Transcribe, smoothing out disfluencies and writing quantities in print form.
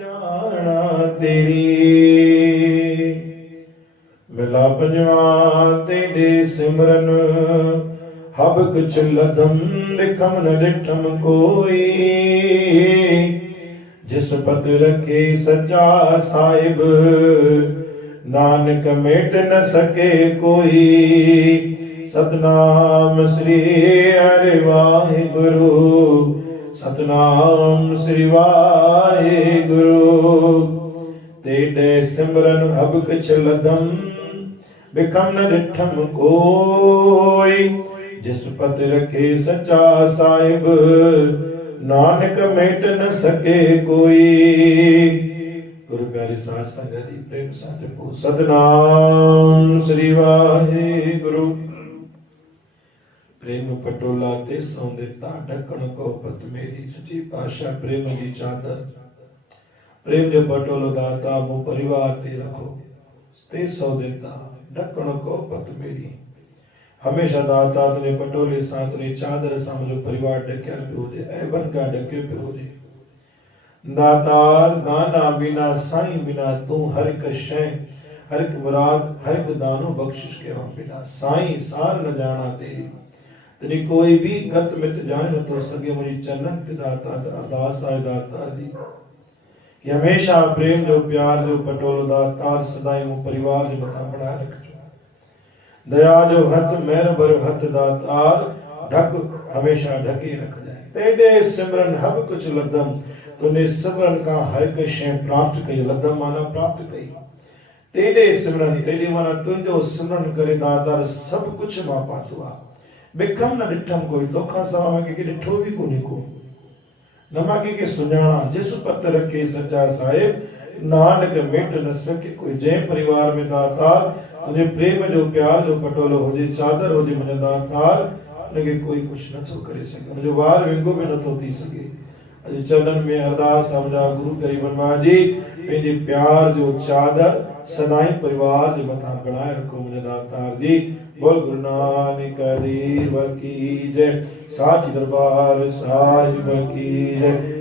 जाना तेरी मिला पंजवा तेरे सिमरन हब कुछ लदम लिखम न डिठम कोई जिस पत रखे सच्चा साहिब नानक मेट न सके कोई सतनाम श्री हरि वाहिगुरु सतनाम श्री वाहिगुरु तेरे सिमरन हब कुछ लदम बिखम न डिठम कोई जिस पत रखे सच्चा साहिब नानक मेट न सके कोई। गुरु प्यारे साध संगत जी प्रेम साथ को सतनाम श्री वाहिगुरु। प्रेम पटोला ते सौ दिता ढकण को पत मेरी सच्ची पातशाह प्रेम की चादर प्रेम जो पटोलो दाता मो परिवार ते रखो ते सौ दिता ढकण को पत मेरी हमेशा दाता तुझे पटोले सां तुझे चादर सां मुझो परिवार ढकियल पियो हुजे ऐबन का ढकियो पियो हुजे। दातार दाना बिना साईं बिना तू हर एक शै हर एक मुराद हर एक दानो बख्शिश के बिना साईं सार न जाना तेरी तेरी कोई भी गत मित जाने न तो सके मुझी चरणन ते दाता अरदास आए दाता जी कि हमेशा प्रेम जो प्यार जो पटोलो दातार सदाई मु परिवार जो मथा बढ़ाए रखजो दया जो हथ मेहर भरो हथ दातार ढक हमेशा ढके रख जाए तेरे सिमरन हब कुछ लदम तूने सिमरन का हर एक शय प्राप्त कई लदम माना प्राप्त कई तेरे सिमरन तेरे माना तुझो सिमरन करे दातार सब कुछ मां पातो आ बिखम न डिठम कोई तोखा सवा में के डिठो भी कोनी को नमा के सुजाना जिस पत रखे सच्चा साहिब नानक मेट न सके कोई जय परिवार में दातार तुझे प्रेम जो प्यार जो पटोलो हुजे चादर हुजे मन दातार उनके कोई कुछ न तो करे सके मुझे वार विंगो में न तो थी सके अज चरणन में अरदास समझा गुरु गरीबन माजी पेंजे प्यार जो चादर सदाई परिवार जो मथा बनाए रखो मुझे दातार जी बोल गुरु नानक देव की जय साच दरबार साहिब की जय।